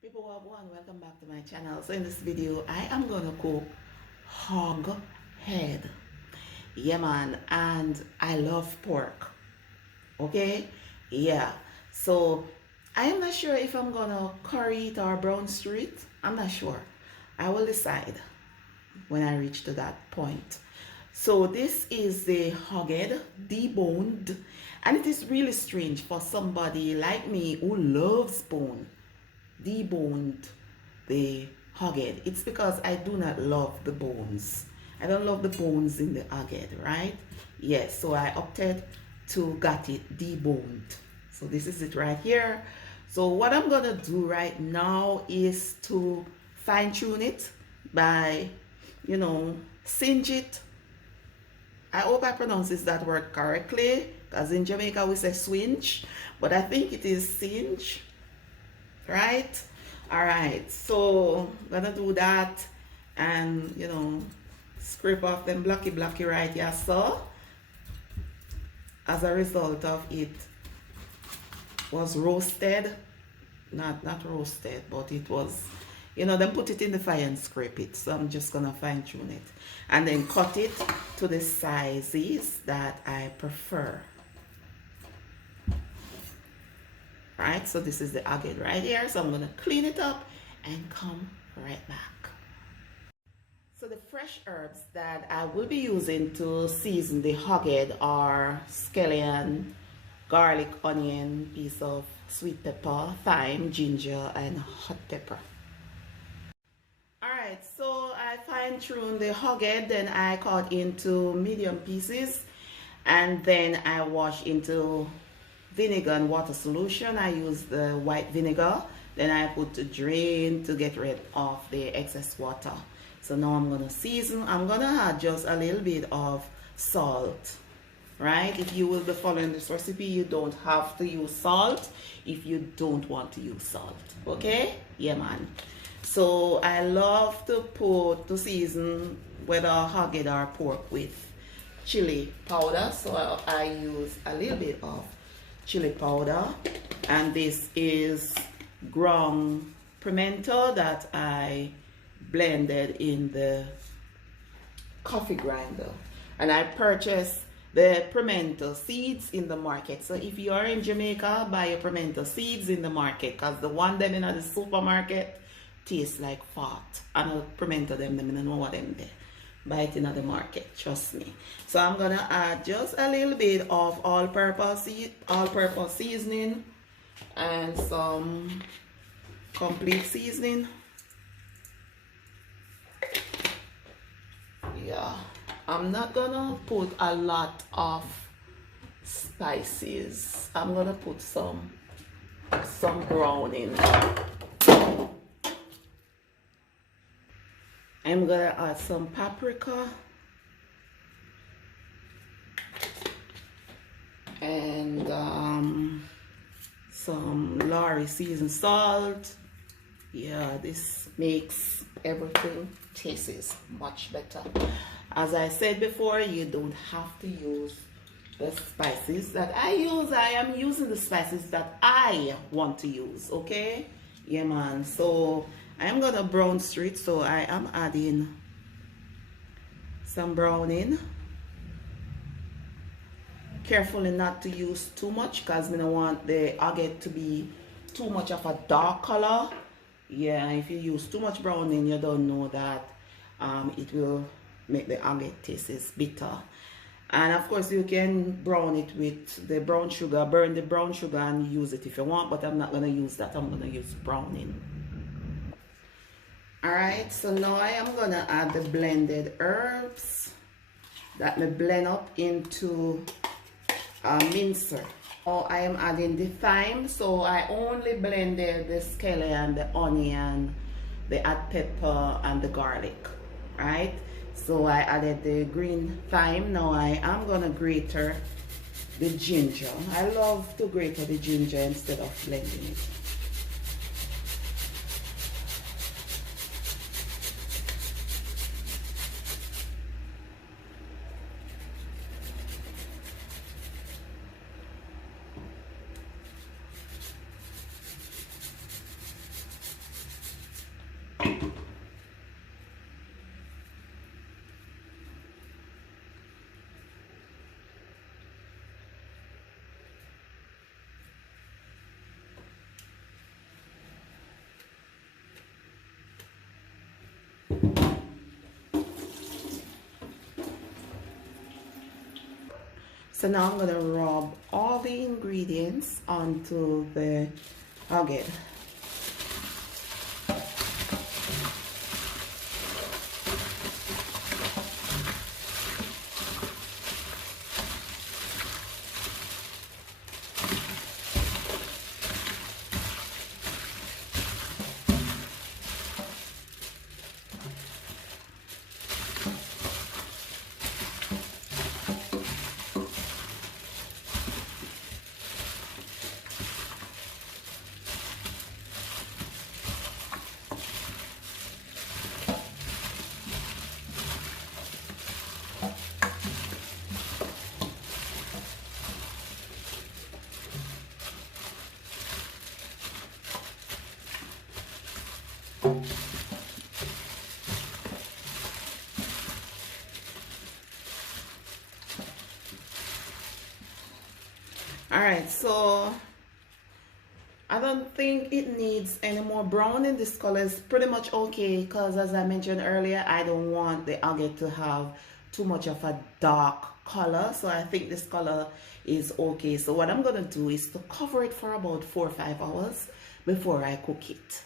People wagwan, welcome back to my channel. So in this video I am gonna cook hog head. Yeah man, and I love pork. Okay, yeah, so I am not sure if I'm gonna curry it or brown stew it. I'm not sure. I will decide when I reach to that point. So this is the hog head, deboned, and it is really strange for somebody like me who loves bone, deboned the hog head. It's because I do not love the bones. I don't love the bones in the hog head, right? Yes, so I opted to get it deboned. So this is it right here. So what I'm gonna do right now is to fine tune it by, singe it. I hope I pronounces that word correctly, because in Jamaica we say swinge, but I think it is singe, right? All right, so I'm gonna do that and scrape off them blocky right here. So as a result of it was roasted, not roasted, but it was, then put it in the fire and scrape it. So I'm just gonna fine tune it and then cut it to the sizes that I prefer. Right, so this is the agate right here, so I'm going to clean it up and come right back. So the fresh herbs that I will be using to season the hoghead are scallion, garlic, onion, piece of sweet pepper, thyme, ginger, and hot pepper. Alright, so I fine-tuned the hoghead, then I cut into medium pieces, and then I wash into vinegar and water solution. I use the white vinegar, then I put to drain to get rid of the excess water. So now I'm gonna season. I'm gonna add just a little bit of salt, right? If you will be following this recipe, you don't have to use salt if you don't want to use salt, okay? Yeah man. So I love to season whether hoghead or pork with chili powder, so I use a little bit of chili powder, and this is ground pimento that I blended in the coffee grinder, and I purchased the pimento seeds in the market. So if you are in Jamaica, buy your pimento seeds in the market, because the one them in the supermarket tastes like fart. I know pimento them I don't know what them there. Buy it in the market, trust me. So I'm gonna add just a little bit of all-purpose seasoning and some complete seasoning. Yeah, I'm not gonna put a lot of spices. I'm gonna put some brown in. I'm gonna add some paprika and some Lorry seasoned salt. Yeah, this makes everything tastes much better. As I said before, you don't have to use the spices that I use. I am using the spices that I want to use, okay? Yeah man, so I'm gonna brown stew it, so I am adding some browning. Carefully not to use too much, because we don't want the agate to be too much of a dark color. Yeah, if you use too much browning, you don't know that it will make the agate taste bitter. And of course you can brown it with the brown sugar, burn the brown sugar and use it if you want, but I'm not gonna use that. I'm gonna use browning. Alright, so now I am gonna add the blended herbs that me blend up into a mincer. Now I am adding the thyme, so I only blended the scallion, the onion, the hot pepper, and the garlic, right? So I added the green thyme. Now I am gonna grate the ginger. I love to grate the ginger instead of blending it. So now I'm gonna rub all the ingredients onto the nugget. Alright, so I don't think it needs any more browning. This color is pretty much okay because, as I mentioned earlier, I don't want the agate to have too much of a dark color. So I think this color is okay. So what I'm going to do is to cover it for about 4 or 5 hours before I cook it.